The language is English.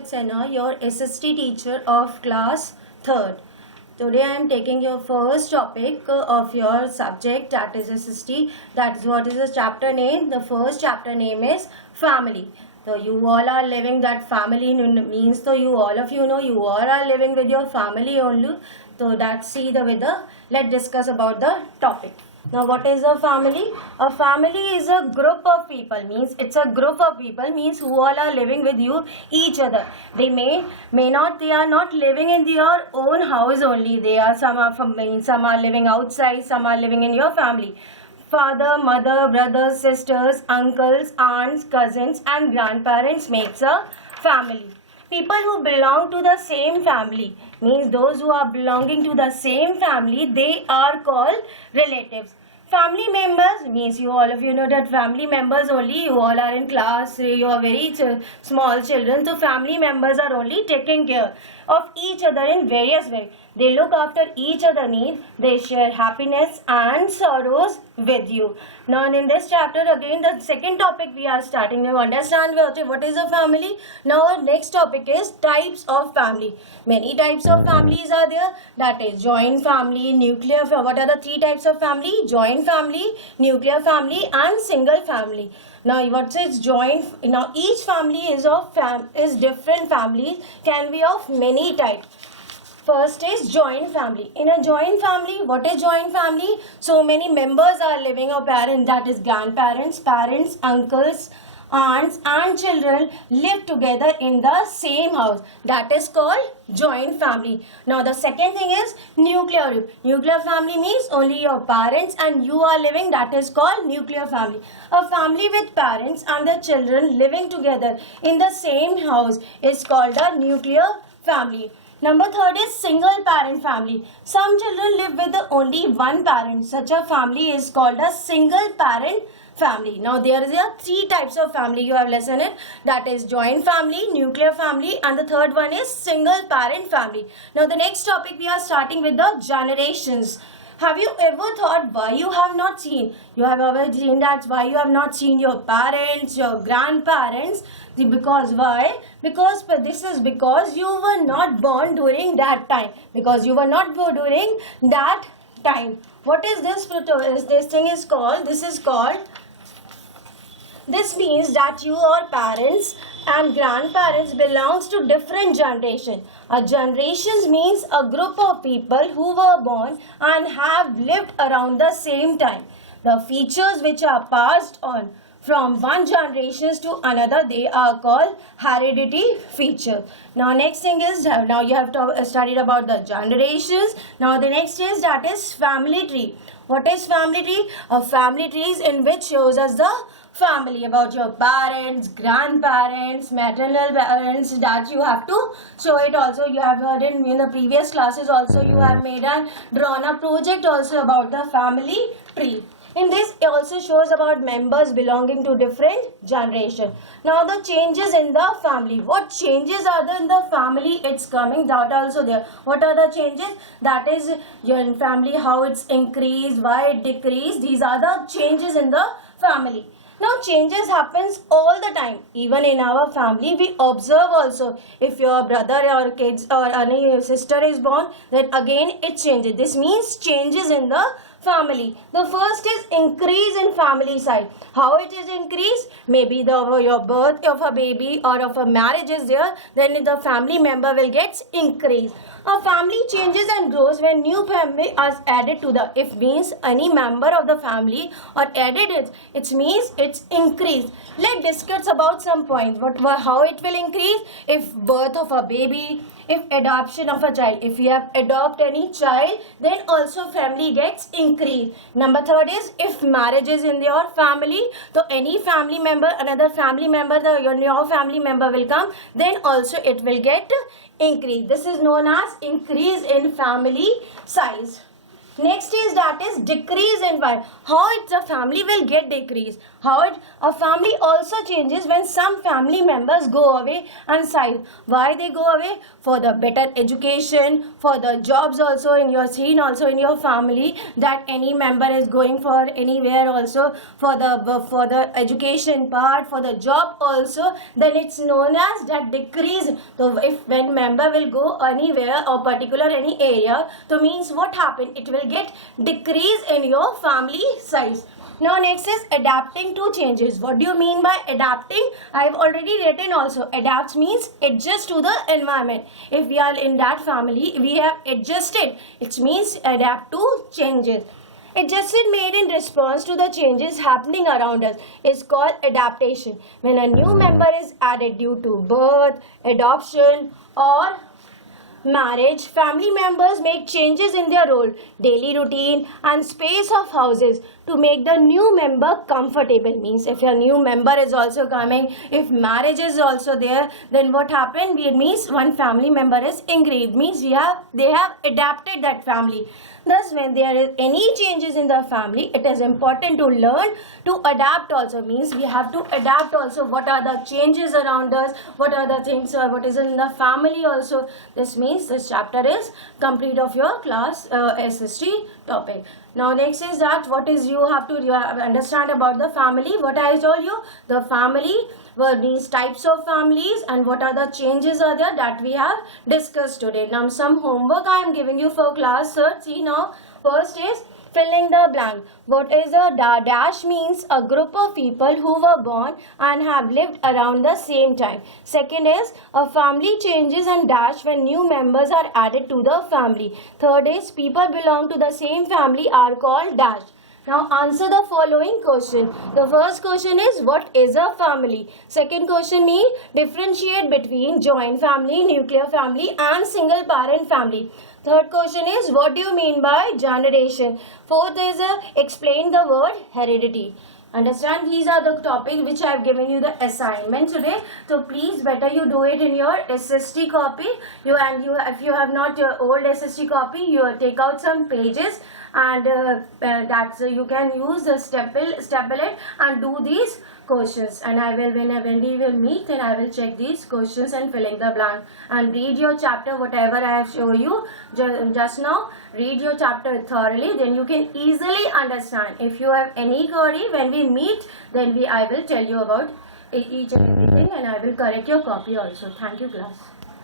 Saxena, your SST teacher of class 3rd. Today I am taking your first topic of your subject, that is SST. That is what is the chapter name. The first chapter name is family. So you all are living that family means, so you all of you know you all are living with your family only. So that's see the with the let's discuss about the topic. Now what is a family? A family is a group of people, means it's a group of people means who all are living with you each other. They may not, they are not living in your own house only. They are some are living outside, some are living in your family. Father, mother, brothers, sisters, uncles, aunts, cousins and grandparents makes a family. People who belong to the same family, means those who are belonging to the same family, they are called relatives. Family members means you all of you know that family members only, you all are in class, you are very small children, so family members are only taking care of each other in various ways. They look after each other needs, they share happiness and sorrows with you. Now in this chapter again the second topic we are starting to understand what is a family. Now our next topic is types of family. Many types of families are there, that is joint family, nuclear family. What are the three types of family? Joint family, nuclear family and single family. Now what is joint? Now each family is of is different families, can be of many types. First is joint family. In a joint family, what is joint family? So many members are living, or parents, that is grandparents, parents, uncles, aunts and children live together in the same house. That is called joint family. Now the second thing is nuclear. Nuclear family means only your parents and you are living, that is called nuclear family. A family with parents and the children living together in the same house is called a nuclear family. Number third is single parent family. Some children live with only one parent. Such a family is called a single parent family. Now there are three types of family you have listened it, that is joint family, nuclear family and the third one is single parent family. Now the next topic we are starting with the generations. Have you ever thought why you have not seen? You have ever seen that why you have not seen your parents, your grandparents? Because why? Because this is because you were not born during that time. Because you were not born during that time. What is this? This thing is called, this is called, this means that your parents and grandparents belongs to different generation. A generations means a group of people who were born and have lived around the same time. The features which are passed on from one generation to another, they are called heredity feature. Now next thing is, now you have studied about the generations. Now the next is, that is family tree. What is family tree? A family tree is in which shows us the family, about your parents, grandparents, maternal parents, that you have to show it also. You have heard in the previous classes also, you have made and drawn a project also about the family tree. In this it also shows about members belonging to different generation. Now the changes in the family. What changes are there in the family? It's coming, that also there. What are the changes? That is your family, how it's increased, why it decreased. These are the changes in the family. Now changes happens all the time. Even in our family we observe also. If your brother or kids or any sister is born, then again it changes. This means changes in the family. The first is increase in family size. How it is increased? Maybe your birth of a baby or of a marriage is there, then the family member will get increased. A family changes and grows when new family is added to the, if means any member of the family or added it means it's increased. Let's discuss about some points. How it will increase? If birth of a baby, if adoption of a child, if you have adopt any child, then also family gets increased. Number third is if marriage is in your family, so any family member, another family member, your family member will come, then also it will get increased. This is known as increase in family size. Next is that is decrease in why. How it's a family will get decrease. A family also changes when some family members go away and side. Why they go away? For the better education, for the jobs also in your scene, also in your family, that any member is going for anywhere also for the education part, for the job also, then it's known as that decrease. So if when member will go anywhere or particular any area, so means what happened? It will get decrease in your family size. Now next is adapting to changes. What do you mean by adapting? I have already written also. Adapt means adjust to the environment. If we are in that family, we have adjusted. It means adapt to changes. Adjusted made in response to the changes happening around us is called adaptation. When a new member is added due to birth, adoption or marriage, family members make changes in their role, daily routine and space of houses to make the new member comfortable. Means if your new member is also coming, if marriage is also there, then what happened? It means one family member is increased. Means they have adapted that family. Thus, when there is any changes in the family, it is important to learn to adapt also. Means we have to adapt also what are the changes around us, what are the things or what is in the family also. This means this chapter is complete of your class SST topic. Now next is that what is you have to understand about the family. What I told you, the family were these types of families and what are the changes are there that we have discussed today. Now some homework I am giving you for class third. See now, first is filling the blank. What is a dash? Means a group of people who were born and have lived around the same time. Second is a family changes and dash when new members are added to the family. Third is people belong to the same family are called dash. Now answer the following question. The first question is what is a family? Second question is differentiate between joint family, nuclear family and single parent family. Third question is what do you mean by generation? Fourth is explain the word heredity. Understand, these are the topics which I have given you the assignment today. So please better you do it in your SST copy. If you have not your old SST copy, you take out some pages and that's you can use the staple it and do these questions. And I will when we will meet, then I will check these questions and filling the blank and read your chapter whatever I have shown you just now. Read your chapter thoroughly, then you can easily understand. If you have any query, when we meet, then I will tell you about each and everything and I will correct your copy also. Thank you class.